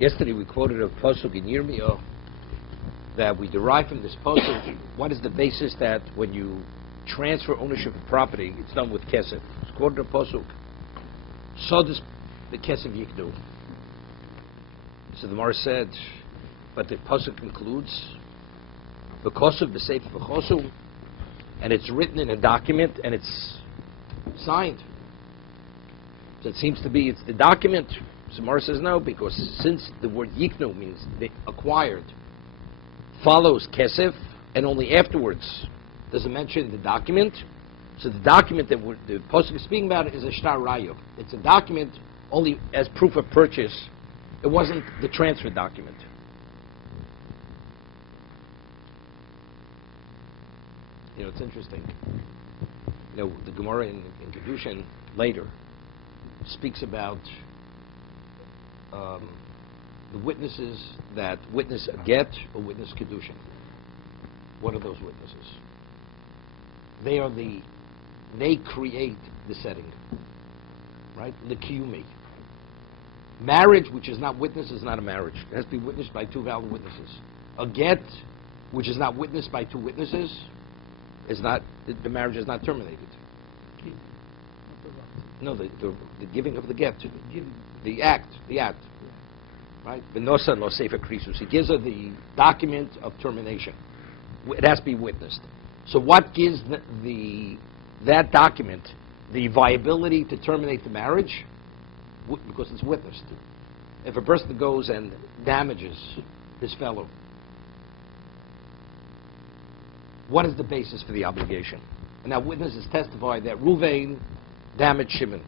Yesterday we quoted a pasuk in Yirmiyah that we derive from this pasuk. What is the basis that when you transfer ownership of property, it's done with kesef? It's quoted a pasuk. So does the kesef yikdu. So the Gemara said, but the pasuk concludes, because of the sefer v'chosu, and it's written in a document and it's signed. So it seems to be it's the document. So Gemara says no, because since the word yiknu means they acquired, follows kesef, and only afterwards does it mention the document. So the document that the pasuk is speaking about is a shtar rayo. It's a document only as proof of purchase. It wasn't the transfer document. You know, it's interesting. You know, the Gemara in kiddushin later speaks about the witnesses that witness a get or witness kiddushin. What are those witnesses? They create the setting, right? The kiyumi. Marriage, which is not witnessed, is not a marriage. It has to be witnessed by two valid witnesses. A get, which is not witnessed by two witnesses, is not, the marriage is not terminated. No, the giving of the get, the act, right? Benosa no sefer krisus. He gives her the document of termination. It has to be witnessed. So what gives that document the viability to terminate the marriage? Because it's witnessed. If a person goes and damages his fellow, what is the basis for the obligation? And now witnesses testify that Ruvain damaged Shimon.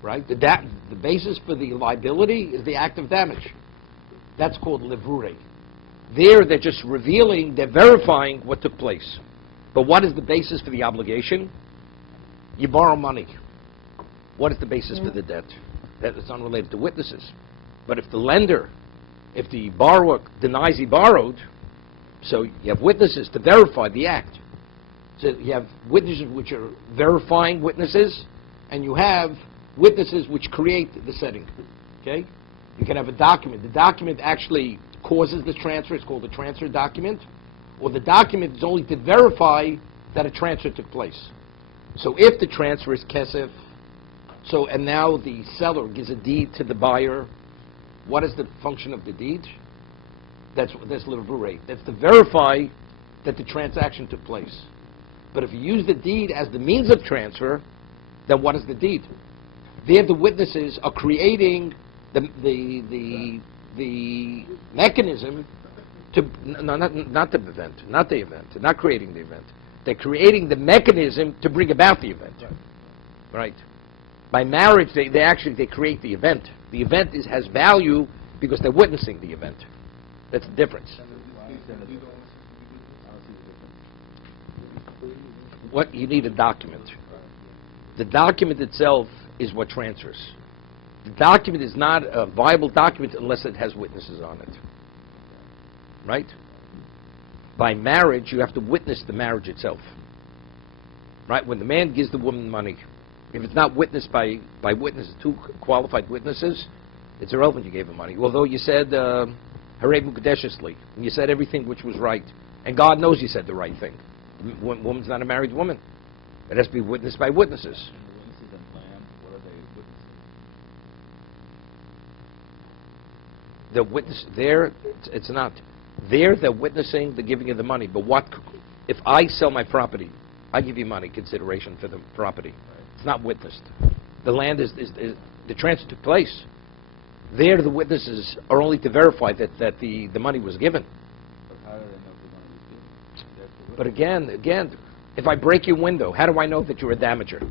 Right? The basis for the liability is the act of damage. That's called levure. There, they're just revealing, they're verifying what took place. But what is the basis for the obligation? You borrow money. What is the basis for the debt? That is unrelated to witnesses. But if the borrower denies he borrowed, so you have witnesses to verify the act. So you have witnesses which are verifying witnesses, and you have witnesses which create the setting. Okay? You can have a document. The document actually causes the transfer. It's called a transfer document. Or the document is only to verify that a transfer took place. So if the transfer is kesef, and now the seller gives a deed to the buyer, what is the function of the deed? That's levure. That's to verify that the transaction took place. But if you use the deed as the means of transfer, then what is the deed? There, the witnesses are creating the mechanism to not the event, not creating the event. They're creating the mechanism to bring about the event, right? By marriage, they create the event. The event has value because they're witnessing the event. That's the difference. What you need a document. The document itself is what transfers. The document is not a viable document unless it has witnesses on it. Right? By marriage, you have to witness the marriage itself. Right? When the man gives the woman money, if it's not witnessed by witnesses, two qualified witnesses, it's irrelevant you gave him money. Although you said, Harei Mukadeshesli, and you said everything which was right. And God knows you said the right thing. The woman's not a married woman. It has to be witnessed by witnesses. Witnesses and land, what are they witnessing? The witness there, it's not. There, they're witnessing the giving of the money. But what if I sell my property? I give you money, consideration for the property. Right. It's not witnessed. The land is the transfer took place. There, the witnesses are only to verify that the money was given. But how do they know if the money was given? But again, if I break your window, how do I know that you're a damager?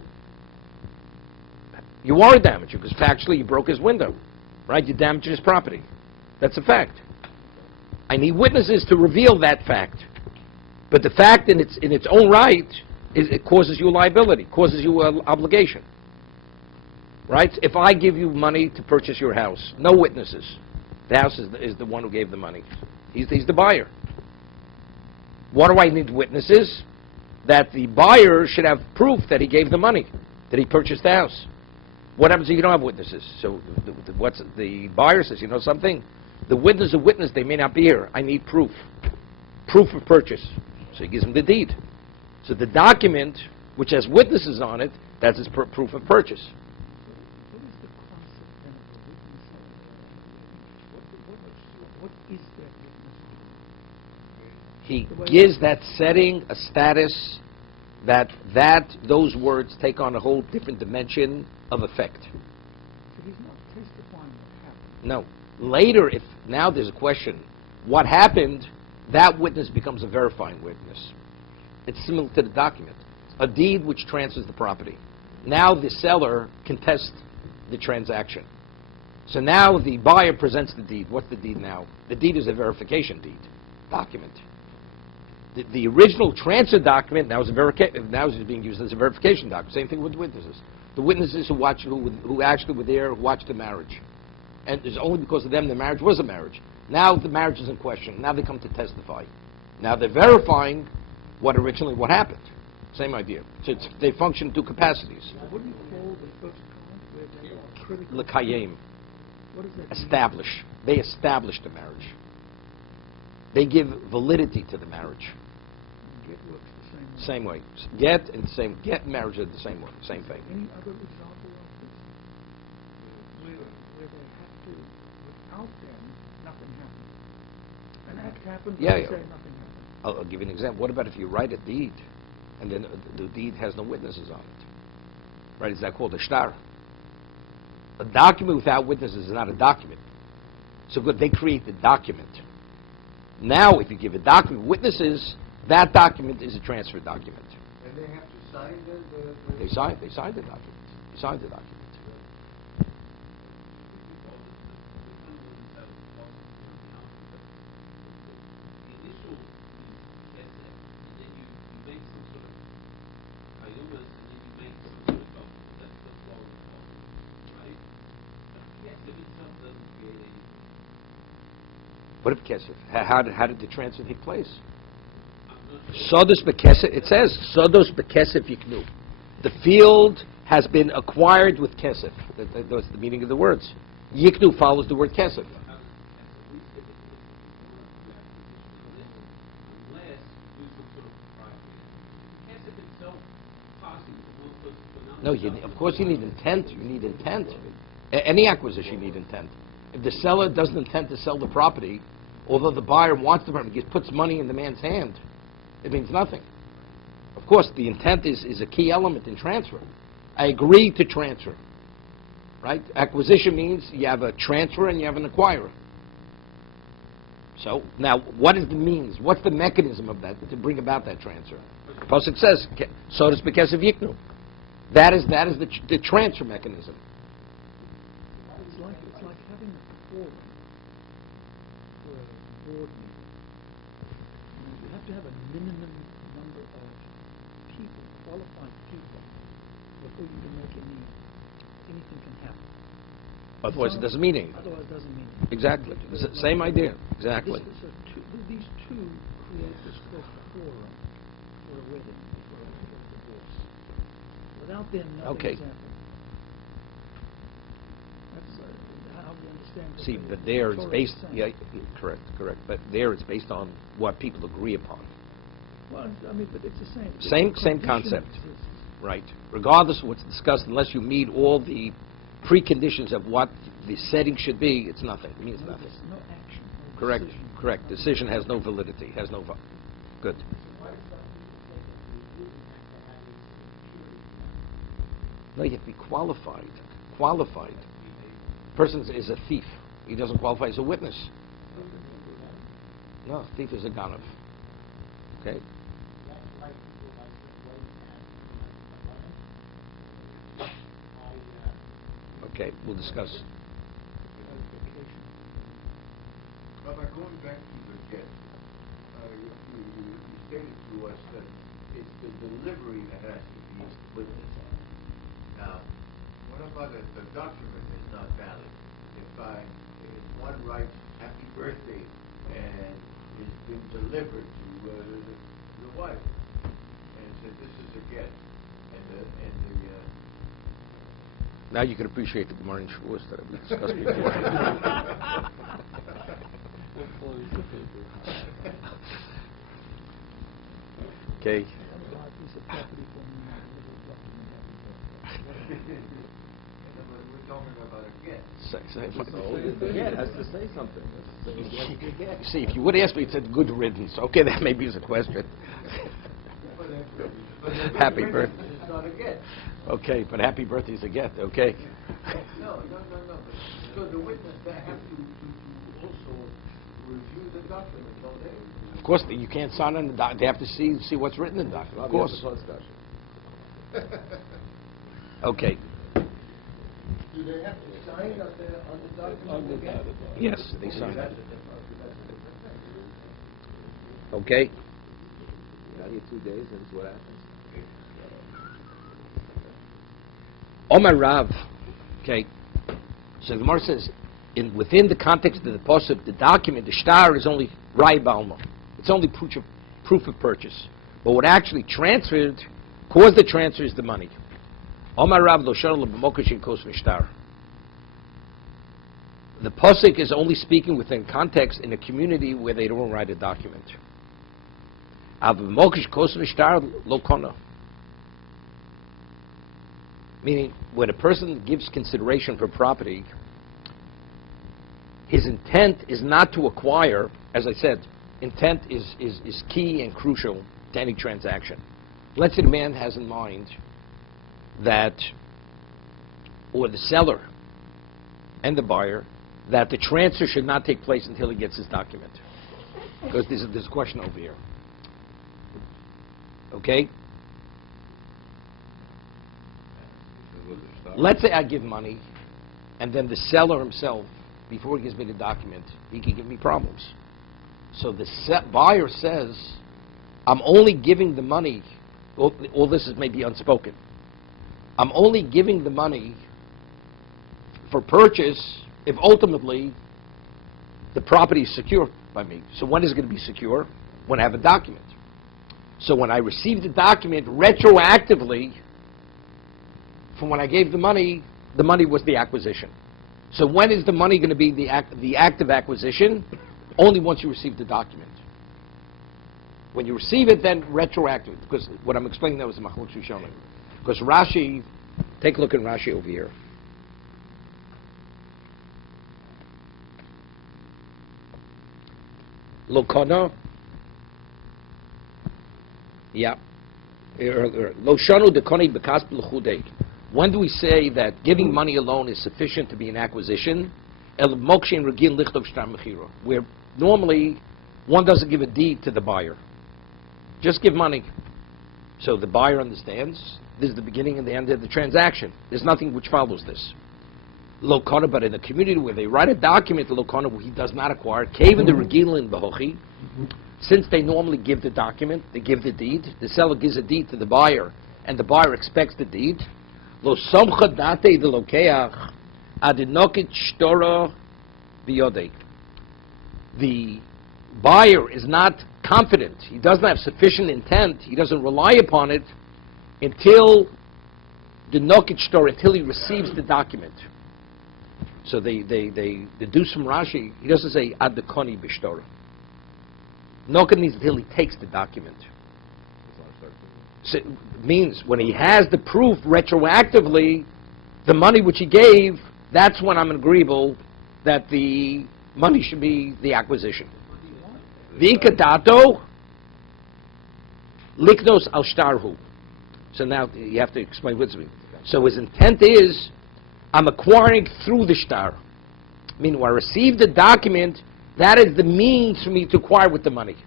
You are a damager because factually you broke his window, right? You damaged his property. That's a fact. I need witnesses to reveal that fact. But the fact in its own right it causes you liability, causes you an obligation. Right? If I give you money to purchase your house, no witnesses. The house is the one who gave the money. He's the buyer. What do I need witnesses? That the buyer should have proof that he gave the money, that he purchased the house. What happens if you don't have witnesses? So what's the buyer says, you know something? The witness of witness, they may not be here. I need proof. Proof of purchase. So he gives him the deed. So the document, which has witnesses on it, that's his proof of purchase. What is the concept then of a witness? What is that witness? He gives that setting a status that those words take on a whole different dimension of effect. So he's not testifying what happened. No. Later, if now there's a question, what happened, that witness becomes a verifying witness. It's similar to the document. A deed which transfers the property. Now the seller contests the transaction. So now the buyer presents the deed. What's the deed now? The deed is a verification deed, document. The original transfer document now is being used as a verification document. Same thing with witnesses. The witnesses who actually were there, who watched the marriage. And it's only because of them the marriage was a marriage. Now the marriage is in question. Now they come to testify. Now they're verifying what happened. Same idea. So they function in two capacities. So what do you call the first part where they are critical? L'kayem. What does that mean? Establish. They establish the marriage. They give validity to the marriage. Get works the same way. Same way. Get and marriage are the same way. Same thing. Any other example of this? Where they have to, without them, nothing happens. An act happened, Yeah, they yeah. say nothing happened. I'll give you an example. What about if you write a deed and then the deed has no witnesses on it? Right? Is that called a shtar? A document without witnesses is not a document. So good, they create the document. Now, if you give a document with witnesses, that document is a transfer document. And they have to sign the... They signed the document. They signed the document. What if kesef? How did the transfer take place? Sodos bekesef. It says sodos bekesef yiknu. The field has been acquired with kesef. That's the meaning of the words. Yiknu follows the word kesef. No, of course you need intent. You need intent. Any acquisition you need intent. If the seller doesn't intend to sell the property, although the buyer wants the property, he puts money in the man's hand, it means nothing. Of course, the intent is a key element in transfer. I agree to transfer. Right? Acquisition means you have a transfer and you have an acquirer. So, now, what is the means? What's the mechanism of that to bring about that transfer? Pasuk says, so does bekesef yiknu. That is the transfer mechanism. It's like having a quorum for a board meeting. You have to have a minimum number of people, qualified people, before you can make anything can happen. Otherwise, it doesn't mean anything. Otherwise, it doesn't mean anything. Exactly. It's the same idea. Exactly. These two create this quorum for a wedding, for a divorce. Without them, nothing Okay. is happening. That's how we understand. what See, the but there it's Torah based. is saying. Yeah, correct. But there it's based on what people agree upon. Well, I mean, but it's the same. Same condition concept. exists. Right. Regardless of what's discussed, unless you meet all the preconditions of what the setting should be, it's nothing. It means nothing. There's no action. No Correct. decision. Correct. Decision has no validity. Has no. Good. No, you have to be qualified. Qualified. Person is a thief. He doesn't qualify as a witness. No, thief is a ganav. Okay. Okay, we'll discuss. Rabbi, going back to the get, you stated to us that it's the delivery that has to be witnessed. Now, what about if the document is not valid? If one writes happy birthday and it's been delivered to the wife and said this is a get, and the Now you can appreciate the Gemara in Shavuos that we discussed before. Okay. We're talking about a get. Yeah, it has to say something. You see, if you would ask me, it said good riddance. Okay, that maybe is a question. Happy birthday. It's not a get. Okay, but happy birthday is a get, okay? No. So the witness, they have to also review the document, don't they? Of course, you can't sign on the document. They have to see what's written in the document. Of course. Okay. Do they have to sign on the document again? Yes, they sign it. Okay. Now you 2 days, and what happens? Omar Rav. Okay. So the Gemara says, within the context of the pasuk, the document, the shtar, is only Rai Balma. It's only proof of purchase. But what actually caused the transfer is the money. Omar Rav lo shar l'b'mokesh in kos v'shtar. The pasuk is only speaking within context in a community where they don't write a document. Av b'mokesh kos v'shtar lo kona. Meaning, when a person gives consideration for property, his intent is not to acquire. As I said, intent is key and crucial to any transaction. Let's say the man has in mind that, or the seller and the buyer, that the transfer should not take place until he gets his document. Because there's a question over here. Okay? Let's say I give money, and then the seller himself, before he gives me the document, he can give me problems. So the buyer says, I'm only giving the money, all this is maybe unspoken, I'm only giving the money for purchase if ultimately the property is secure by me. So when is it going to be secure? When I have a document. So when I receive the document retroactively, from when I gave the money was the acquisition. So when is the money going to be the act of acquisition? Only once you receive the document. When you receive it, then retroactive. Because what I'm explaining now is the Machlok Rishonim. Because Rashi, take a look at Rashi over here. Lokana. Yeah. Lo shanu dekoni bekas b'lechudei. When do we say that giving money alone is sufficient to be an acquisition? El mokshin regin lichtov shtar mechira, where normally one doesn't give a deed to the buyer. Just give money. So the buyer understands this is the beginning and the end of the transaction. There's nothing which follows this. Lokana, but in a community where they write a document, lokana, where he does not acquire, kaven the regilin behochi, since they normally give the document, they give the deed, the seller gives a deed to the buyer, and the buyer expects the deed. Lo somcha date de lokeach adinokit shtora biyodei. The buyer is not confident. He doesn't have sufficient intent. He doesn't rely upon it until the nokit shtora, until he receives the document. So they deduce from Rashi. He doesn't say ad dekoni b'shtora. Nokit means until he takes the document. So it means when he has the proof retroactively, the money which he gave, that's when I'm agreeable that the money should be the acquisition. V'ikadato liknos al shtarhu. So now you have to explain what's mean. So his intent is, I'm acquiring through the shtar. Meaning, when I receive the document, that is the means for me to acquire with the money.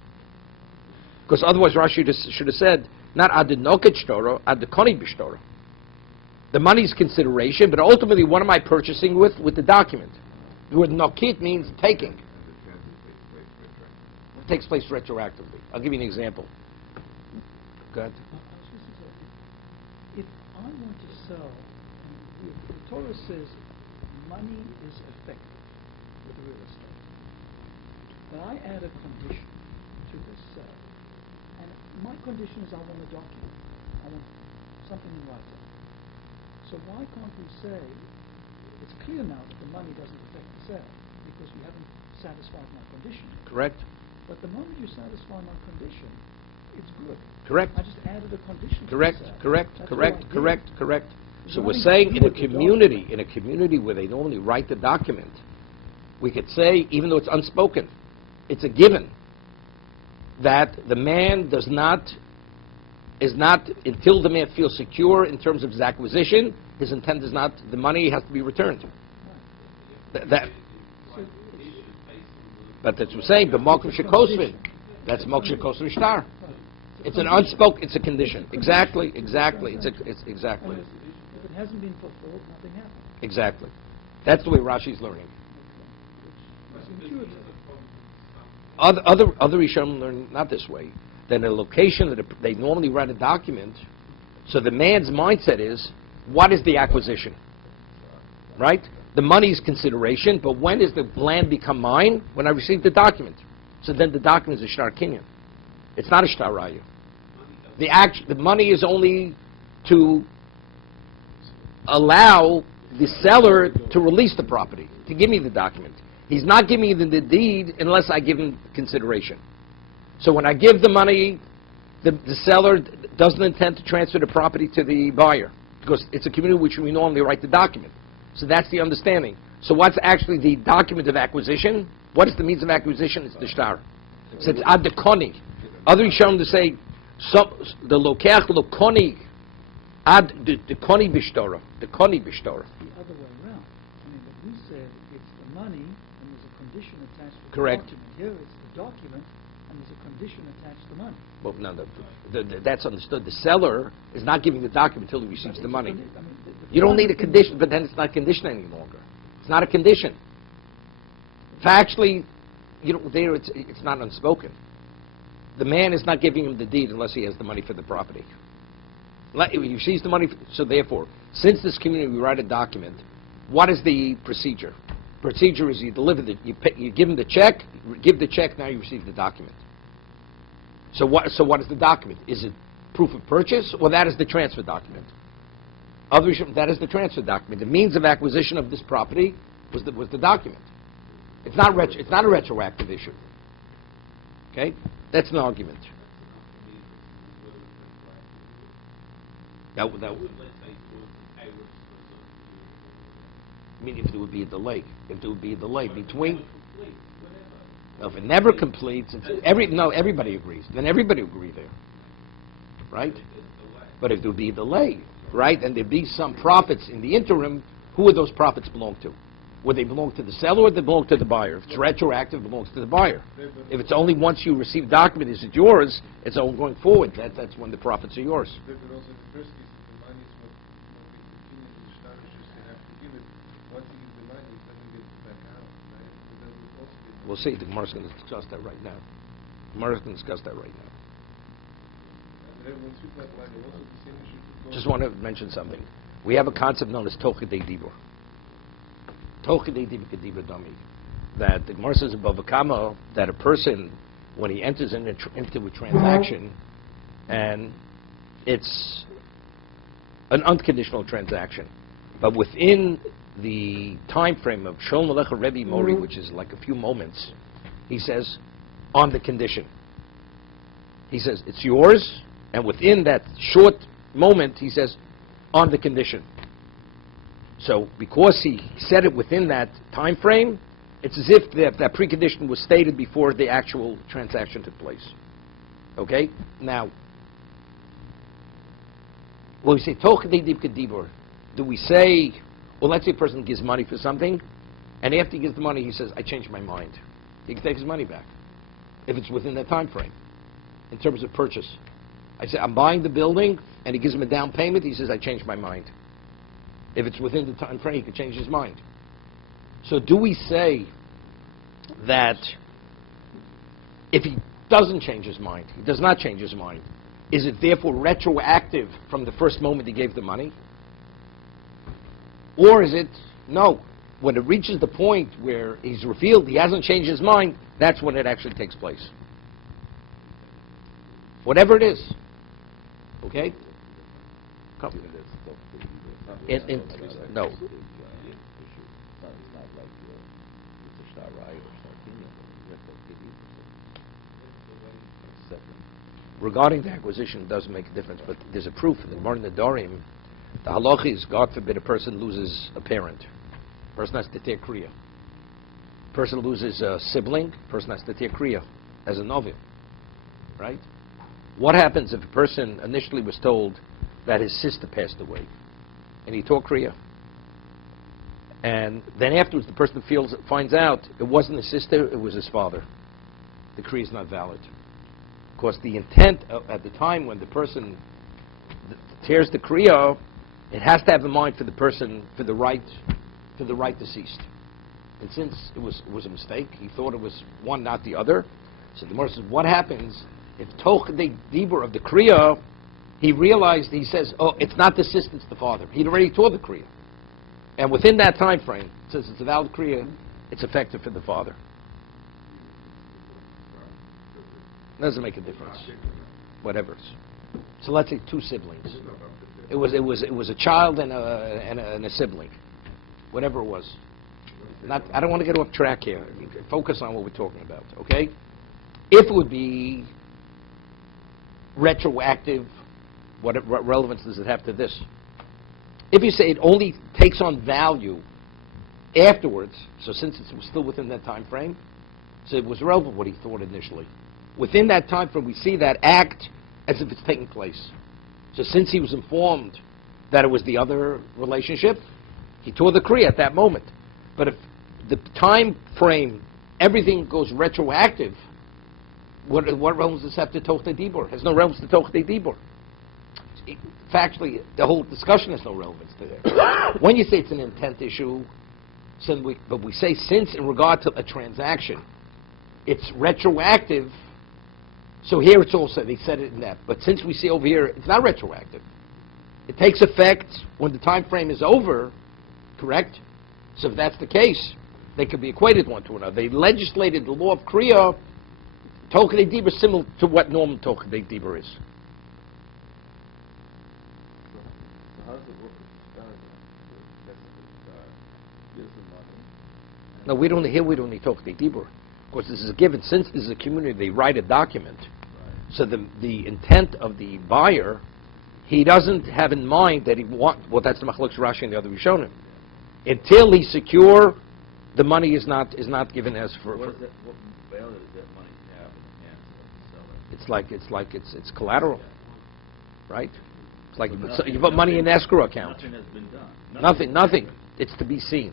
Because otherwise Rashi should have said, not ad noket shtora, ad koni b'shtora. The money is consideration, but ultimately, what am I purchasing with? With the document. The word nokit means taking. It takes place retroactively. I'll give you an example. Go ahead. If I want to sell, the Torah says money is effective with real estate. But I add a condition to this sale. And my condition is I want a document. I want something in writing. So why can't we say, it's clear now that the money doesn't affect the sale, because we haven't satisfied my condition. Correct? But the moment you satisfy my condition, it's good. Correct. I just added a condition to Correct, the sale. correct, That's correct, all I did. correct, correct. There's So we're nothing saying to in do a with the community where they normally write the document, we could say, even though it's unspoken, it's a given that the man is not, until the man feels secure in terms of his acquisition, his intent is not, the money has to be returned. That, but that's what we're saying, but Malkum Shekosvin, that's Malkum Shekosvin Shtar. It's an unspoken, it's a condition. Exactly, exactly, it's exactly. And if it hasn't been fulfilled, nothing happens. Exactly. That's the way Rashi's learning. It's intuitive. Other Rishonim learn not this way. Then a location that they normally write a document, so the man's mindset is, what is the acquisition? Right? The money is consideration, but when does the land become mine? When I receive the document. So then the document is a shtar kinyan. It's not a shtar rayu. The money is only to allow the seller to release the property, to give me the document. He's not giving me the deed unless I give him consideration. So when I give the money, the seller doesn't intend to transfer the property to the buyer, because it's a community which we normally write the document. So that's the understanding. So what's actually the document of acquisition? What is the means of acquisition? It's the shtar. So it's ad dekoni. Other Rishonim to say, the lokech lokoni ad dekoni b'shtora. Dekoni b'shtora. The other way around. I mean, but we said it's the money and there's a condition attached to Correct. the document. Here it's the document and there's a condition attached to the money. Well, no, that's understood. The seller is not giving the document until he receives the money. You don't need a condition, but then it's not a condition any longer. It's not a condition. Factually, there it's not unspoken. The man is not giving him the deed unless he has the money for the property. He receives the money, so therefore, since this community, we write a document, what is the procedure? Procedure is you deliver you give him the check, give the check, now you receive the document. So what is the document? Is it proof of purchase, or that is the transfer document? That is the transfer document. The means of acquisition of this property was the document. It's not a retroactive issue. Okay, that's an argument. I mean, if there would be a delay, between. No, if it never completes, everybody agrees. Then everybody would agree there, right? But if there would be a delay, right, and there'd be some profits in the interim, who would those profits belong to? Would they belong to the seller or they belong to the buyer? If it's retroactive, it belongs to the buyer. If it's only once you receive the document, is it yours? It's only going forward. That's when the profits are yours. But also the first case, the money is what we continue to start, just you have to give it. Once you give the money, it's then you get it back out, right? So that will also be We'll see. The Gemara's going to discuss that right now. Once you got money, also the same issue could go. Just want to mention something. We have a concept known as Tochidei Dibur. Tochidei Dibur Kedibur Dami. That the Gemara says above a comma that a person, when he enters into a transaction, and it's an unconditional transaction, but within the time frame of Sholem Alecha Rebbe Mori, which is like a few moments, he says, on the condition. He says, it's yours, and within that short moment, he says, on the condition. So, because he said it within that time frame, it's as if that precondition was stated before the actual transaction took place. Okay? Now, when we say, Tochidei Dibur Kedibur, do we say, well, let's say a person gives money for something, and after he gives the money, he says, I changed my mind. He can take his money back, if it's within that time frame, in terms of purchase. I say, I'm buying the building, and he gives him a down payment, he says, I changed my mind. If it's within the time frame, he can change his mind. So do we say that if he doesn't change his mind, he does not change his mind, is it therefore retroactive from the first moment he gave the money? Or is it, no, when it reaches the point where he's revealed he hasn't changed his mind, that's when it actually takes place. Whatever it is. Okay? Come. No. It's not like it's a Sharai or Sharkini. That's a Kiddush. Second. Regarding the acquisition, it does make a difference, but there's a proof in the Gemara in the Dorim. The halacha is, God forbid, a person loses a parent. Person has to take kriya. Person loses a sibling. Person has to take kriya as a novia. Right? What happens if a person initially was told that his sister passed away, and he took kriya, and then afterwards the person finds out it wasn't his sister, it was his father? The kriya is not valid. Because the intent at the time when the person tears the kriya, it has to have in mind for the person, for the right deceased. And since it was a mistake, he thought it was one, not the other. So the Gemara says, what happens if toch the dibur of the kriya, he realized, he says, oh, it's not the sister, it's the father. He'd already tore the kriya. And within that time frame, since it's a valid kriya, it's effective for the father. Doesn't make a difference. Whatever. So let's say two siblings. It was a child and a sibling. Whatever it was. I don't want to get off track here. Focus on what we're talking about, okay? If it would be retroactive, what relevance does it have to this? If you say it only takes on value afterwards, so since it was still within that time frame, so it was relevant what he thought initially. Within that time frame, we see that act as if it's taking place. So since he was informed that it was the other relationship, he tore the kriya at that moment. But if the time frame, everything goes retroactive, what relevance does this have to Toch de Dibur? It has no relevance to Toch de Dibur. Factually, the whole discussion has no relevance to that. When you say it's an intent issue, but we say since in regard to a transaction, it's retroactive, so here it's also, they said it in that. But since we see over here, it's not retroactive. It takes effect when the time frame is over, correct? So if that's the case, they could be equated one to another. They legislated the law of Kriya, Toch de Dibur, similar to what normal Toch de Dibur is. So how does it work with the star? Gives the money. No, we don't need Toch de Dibur. Of course, this is a given. Since this is a community, they write a document. Right. So the intent of the buyer, he doesn't have in mind that he well, that's the Machlokes Rashi and the other Rishonim. Until he's secure, the money is not given as for. What value does that money have in the hands of the seller? It's collateral, right? It's like you put money in an escrow account. Nothing has been done. Nothing. It's to be seen.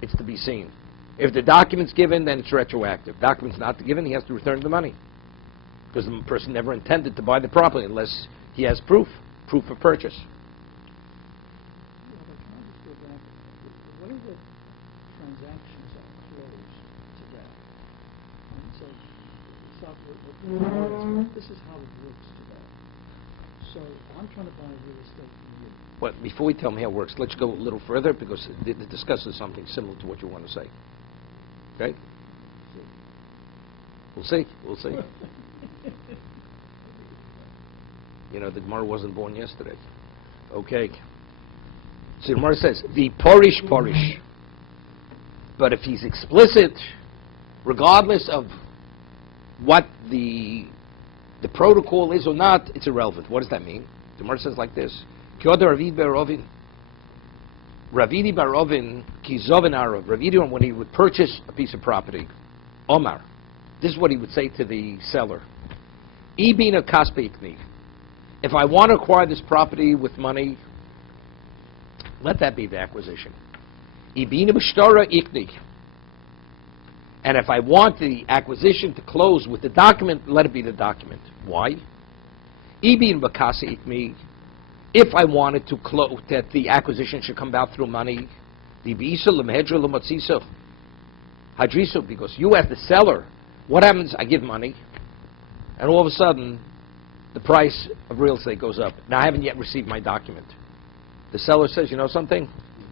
It's to be seen. If the document's given, then it's retroactive. Document's not given, he has to return the money. Because the person never intended to buy the property unless he has proof of purchase. Yeah, but can I just go back? Whatever transactions are closed today, this is how it works today. So I'm trying to buy real estate from you. Well, before we tell me how it works, let's go a little further because it discusses something similar to what you want to say. Okay? We'll see. You know, the Gemara wasn't born yesterday. Okay. So the Gemara says, the porish. But if he's explicit, regardless of what the protocol is or not, it's irrelevant. What does that mean? The Gemara says like this. Ravidi Barovin, Kizovin Arav. Ravidi, when he would purchase a piece of property, Omar, this is what he would say to the seller. Ibina Kaspeikni. If I want to acquire this property with money, let that be the acquisition. Ibina B'shtara Ikni. And if I want the acquisition to close with the document, let it be the document. Why? Ibin B'kasi Ikni. If I wanted to close, that the acquisition should come about through money, because you as the seller, what happens? I give money, and all of a sudden, the price of real estate goes up. Now I haven't yet received my document. The seller says, you know something?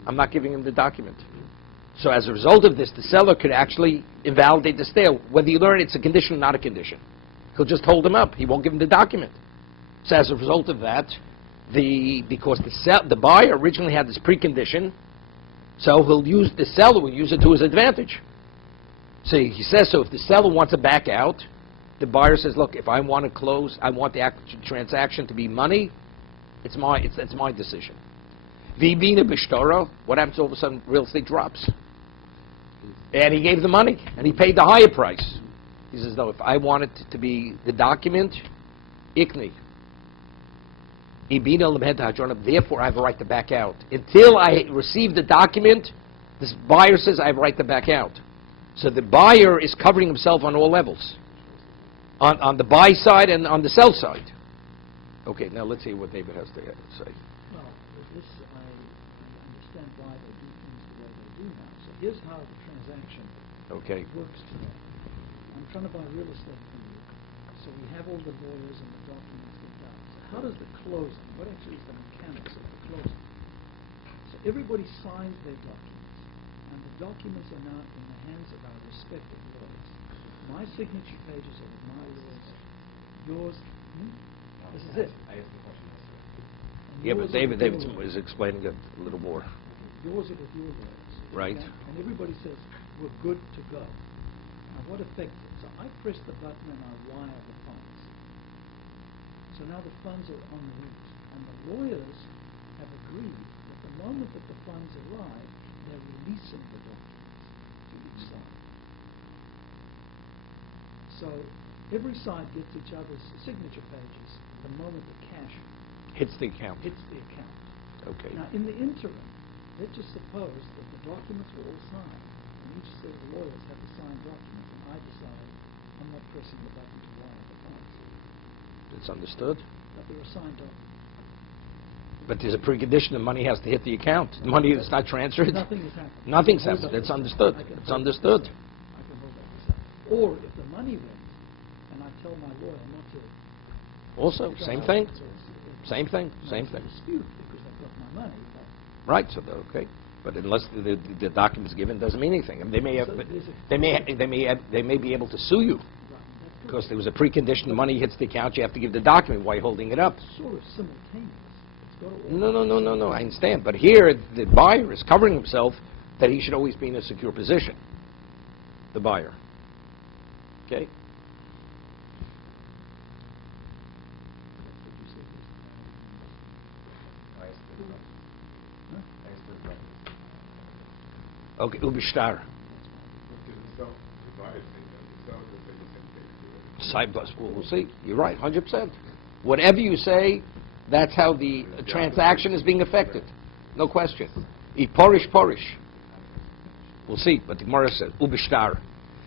I'm not giving him the document. So as a result of this, the seller could actually invalidate the sale. Whether you learn it's a condition or not a condition. He'll just hold him up. He won't give him the document. So as a result of that, because the buyer originally had this precondition, so the seller will use it to his advantage. So he says, so if the seller wants to back out, the buyer says, look, if I want to close, I want the transaction to be money, it's my decision. V'ibina b'shtara, what happens all of a sudden? Real estate drops. And he gave the money, and he paid the higher price. He says, no, if I want it to be the document, ikni. Therefore, I have a right to back out. Until I receive the document, this buyer says I have a right to back out. So the buyer is covering himself on all levels, on the buy side and on the sell side. Okay, now let's see what David has to say. Well, with this, I understand why they do things the way they do now. So here's how the transaction works today. I'm trying to buy real estate from you. So we have all the lawyers and the documents that done. So how does the closing, what actually is the mechanics of the closing? So everybody signs their documents, and the documents are now in the hands of our respective lawyers. My signature pages are with my lawyers. Yours, this is it. I asked the question yesterday. And Yeah, but yours are David with your is lawyers. explaining it a little more. Yours are with your lawyers. Right. Okay? And everybody says, we're good to go. Now what affects it? So I press the button and I wire the funds. So now the funds are en route. And the lawyers have agreed that the moment that the funds arrive, they're releasing the documents to each side. So every side gets each other's signature pages the moment the cash Hits the account. hits the account. Okay. Now, in the interim, let's just suppose that the documents were all signed, and each set of lawyers have the signed documents, and I decide I'm not pressing the button to wire the funds. It's understood. But they were signed documents. But there's a precondition: the money has to hit the account. The money is not transferred. Nothing has happened. Nothing's I can hold happened. that It's aside. understood. I can It's hold that understood. aside. I can hold that aside. Or if the money wins, and I tell my lawyer not to... Also, to same go thing. out, so it's- Same thing. no, Same it's a thing. dispute because I've got my money. But Right. So okay. But unless the document's given, doesn't mean anything. And they may have, So there's a- they may be able to sue you right, that's good. because there was a precondition: the money hits the account. You have to give the document. Why are you holding it up? Sort of simultaneous. It's got to all No. I understand. But here, the buyer is covering himself that he should always be in a secure position. The buyer. Okay. I asked the question. Huh? I asked the question. Okay. Ubishtar. What did the self, the buyer say that? The seller will say the same thing. Side plus. We'll see. You're right. 100%. Whatever you say, that's how the transaction is being affected. No question. Porish. We'll see. But the Gemara says ubishtar.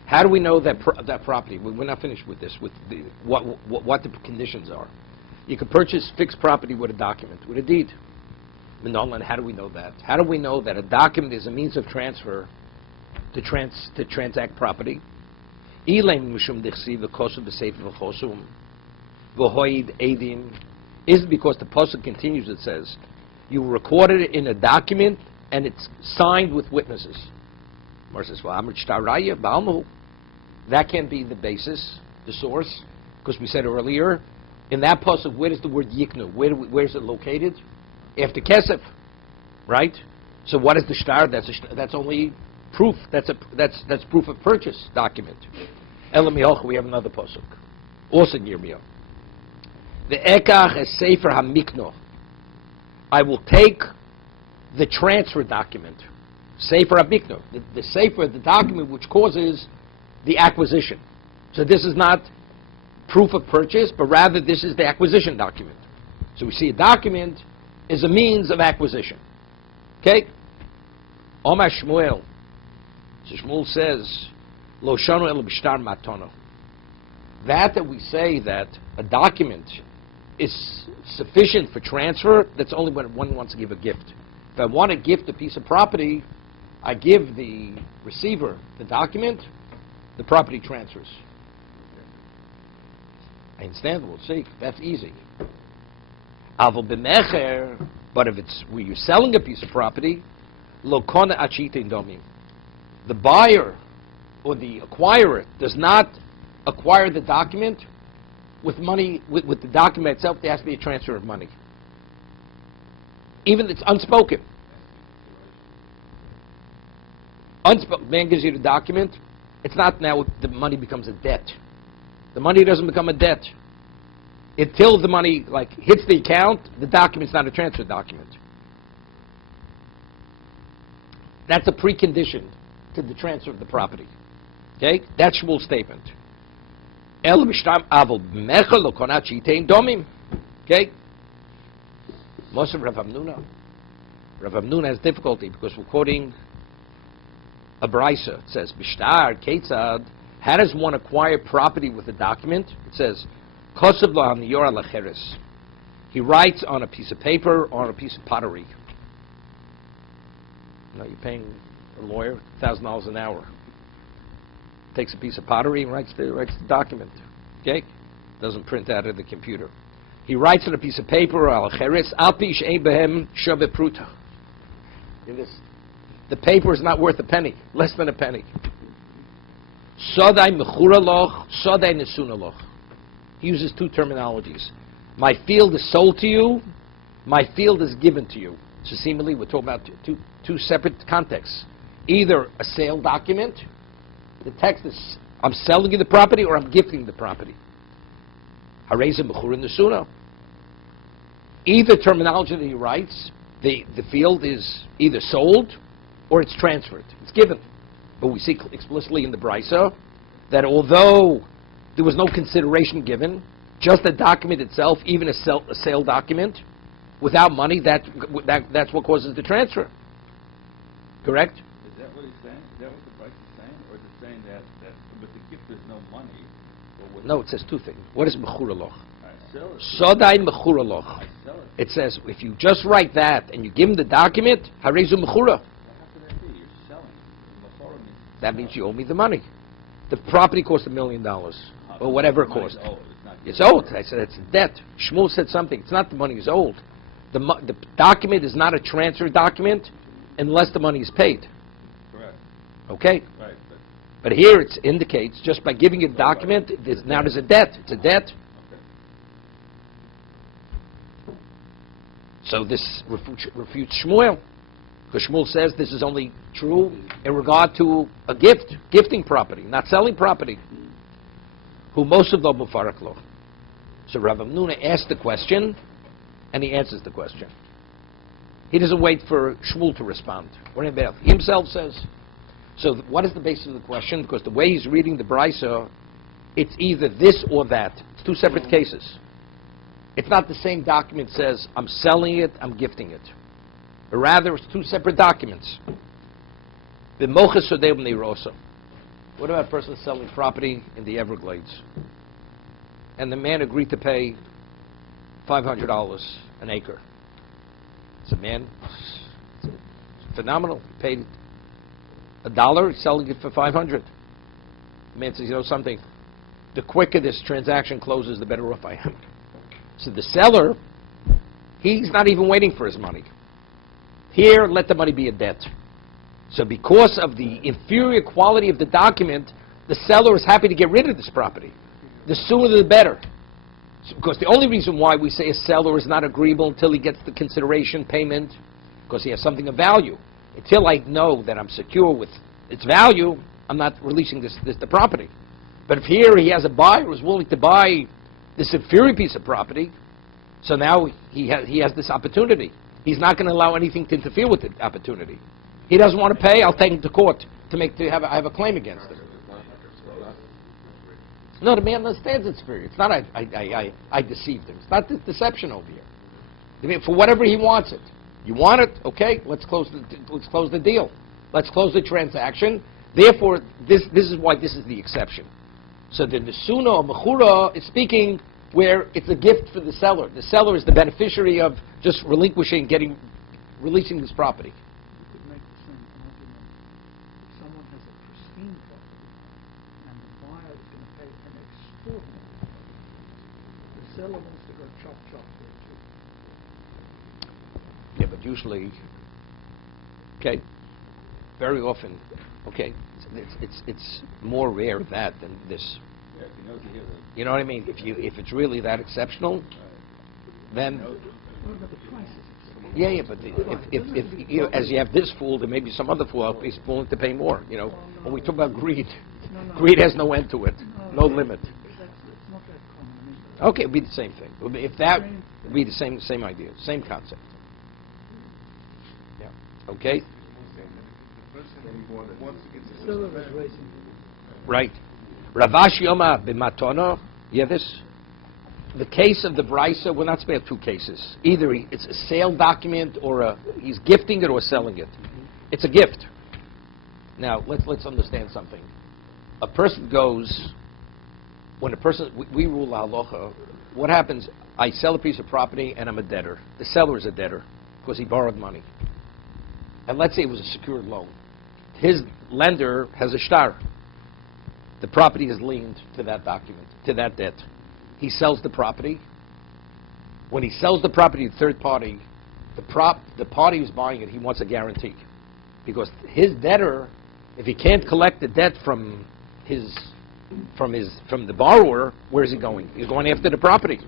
How do we know that that property? We're not finished with this. With what the conditions are. You can purchase fixed property with a document, with a deed. And how do we know that? How do we know that a document is a means of transfer to transact property? Is it because the pasuk continues? It says, "You recorded it in a document and it's signed with witnesses." Mar says, "Well, that can't be the basis, the source, because we said earlier, in that pasuk, where does the word yiknu? Where is it located? After kesef, right? So what is the shtar? That's only proof. That's proof of purchase document. Elam we have another pasuk, also in Yirmiyah. The ekach es sefer hamikno. I will take the transfer document, sefer hamikno, the sefer, the document which causes the acquisition. So this is not proof of purchase, but rather this is the acquisition document. So we see a document is a means of acquisition. Okay? Omar Shmuel. So Shmuel says, Lo shanu el b'shtar matono. That we say that a document is sufficient for transfer, that's only when one wants to give a gift. If I want to gift a piece of property, I give the receiver the document, the property transfers. I understand, we'll see. That's easy. Aval b'mecher, but if it's where you're selling a piece of property, lo kona achite domim. The buyer or the acquirer does not acquire the document with money, with the document itself. There has to be a transfer of money. Even it's unspoken. Man gives you the document. It's not now the money becomes a debt. The money doesn't become a debt. Until the money hits the account, the document's not a transfer document. That's a precondition to the transfer of the property. Okay? That's Shmuel's statement. Okay? Most of Rav Hamnuna. Rav Hamnuna has difficulty because we're quoting a brisa. It says, Bishtar, Ketzad, how does one acquire property with a document? It says, Kosev lo haniyor al acheres. He writes on a piece of paper or on a piece of pottery. You're paying a lawyer $1,000 an hour. Takes a piece of pottery and writes the document. Okay? Doesn't print out of the computer. He writes on a piece of paper, al acheres, al pi she'ein behem shove pruta. The paper is not worth a penny, less than a penny. Sodai mechura loch, sodai nesuna loch. He uses two terminologies. My field is sold to you, my field is given to you. So seemingly we're talking about two separate contexts. Either a sale document, the text is, I'm selling you the property or I'm gifting the property. Hareza mechura nesuna. Either terminology that he writes, the field is either sold or it's transferred. It's given. But we see explicitly in the brisa that although there was no consideration given, just the document itself, even a sale document, without money, that's what causes the transfer. Correct? Is that what he's saying? Is that what the brisa is saying? Or is it saying that with the gift there's no money? No, it says two things. What is mechura loch? I sell it. Sodai mechura loch. I sell it. It says if you just write that and you give him the document, harezu mechura. How could that be? You're selling. Mechura means That means you owe me the money. The property cost $1 million, or whatever it cost. It's owed. I said it's a debt. Shmuel said something. It's not the money is owed. The document is not a transfer document unless the money is paid. Correct. Okay? Right. But here it indicates just by giving you the document, now there's a debt. It's a debt. Okay. So this refutes Shmuel. Because Shmuel says this is only true in regard to a gift, gifting property, not selling property. Who most of them mufarak lo. So Rav Hamnuna asked the question, and he answers the question. He doesn't wait for Shmuel to respond. He himself says. So what is the basis of the question? Because the way he's reading the brisa, it's either this or that. It's two separate cases. It's not the same document says, I'm selling it, I'm gifting it. But rather, it's two separate documents. What about a person selling property in the Everglades? And the man agreed to pay $500 an acre. It's a man, it's phenomenal. He paid $1, he's selling it for $500. The man says, you know something, the quicker this transaction closes, the better off I am. So the seller, he's not even waiting for his money. Here, let the money be a debt. So because of the inferior quality of the document, the seller is happy to get rid of this property. The sooner the better. Because the only reason why we say a seller is not agreeable until he gets the consideration payment, because he has something of value. Until I know that I'm secure with its value, I'm not releasing the property. But if here he has a buyer who's willing to buy this inferior piece of property, so now he has this opportunity. He's not going to allow anything to interfere with the opportunity. He doesn't want to pay, I'll take him to court I have a claim against him. No, the man understands it's inferior. It's not I deceived him. It's not deception over here. I mean, for whatever he wants it. You want it? Okay, let's close the deal. Let's close the transaction. Therefore, this is why this is the exception. So the Nesuna or Mechura is speaking where it's a gift for the seller. The seller is the beneficiary of just releasing this property. You could make the same argument if someone has a pristine property and the buyer is going to pay an extraordinary price. The seller wants to go chop there too. Yeah, but usually, okay, very often, okay, it's more rare that than this. Yeah, if he knows he has a... You know what I mean? If it's really that exceptional, then What about the prices? Yeah, but if you know, as you have this fool, there may be some other fool out there who's willing to pay more. You know, when we talk about greed, greed has no end to it, no limit. It's not that common. I mean, Okay, it'd be the same thing. If that would be the same idea, same concept. Yeah. Okay. The person wants to get the Seller is raising. Right. Ravash Yoma b'matona. Yeah, this. The case of the brisa, we're not speaking of two cases. Either it's a sale document or he's gifting it or selling it. It's a gift. Now let's understand something. A person goes when a person we rule halacha. What happens? I sell a piece of property and I'm a debtor. The seller is a debtor because he borrowed money. And let's say it was a secured loan. His lender has a shtar. The property is liened to that document, to that debt. He sells the property. When he sells the property to third party, the party who's buying it, he wants a guarantee. Because his debtor, if he can't collect the debt from the borrower, where is he going? He's going after the property.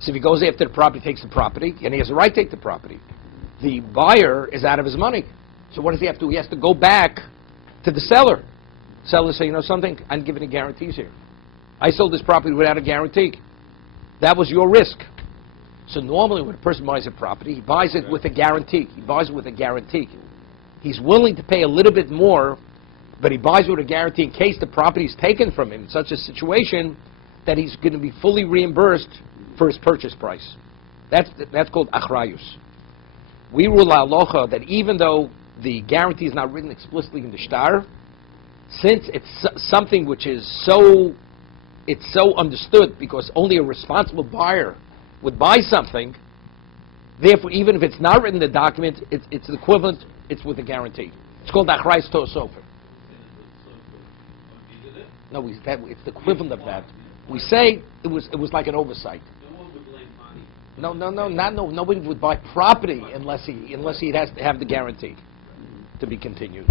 So if he goes after the property, takes the property, and he has the right to take the property. The buyer is out of his money. So what does he have to do? He has to go back to the seller. Seller say, you know something? I'm giving any guarantees here. I sold this property without a guarantee. That was your risk. So normally when a person buys a property, he buys it with a guarantee. He buys it with a guarantee. He's willing to pay a little bit more, but he buys it with a guarantee in case the property is taken from him in such a situation that he's going to be fully reimbursed for his purchase price. That's called achrayus. We rule halacha that even though the guarantee is not written explicitly in the shtar, since it's something which is so understood because only a responsible buyer would buy something, therefore even if it's not written in the document, it's equivalent, it's with a guarantee. It's called achrayus to'asofer. No, it's the equivalent of that. We say it was like an oversight. Nobody would buy property unless he has to have the guarantee. To be continued.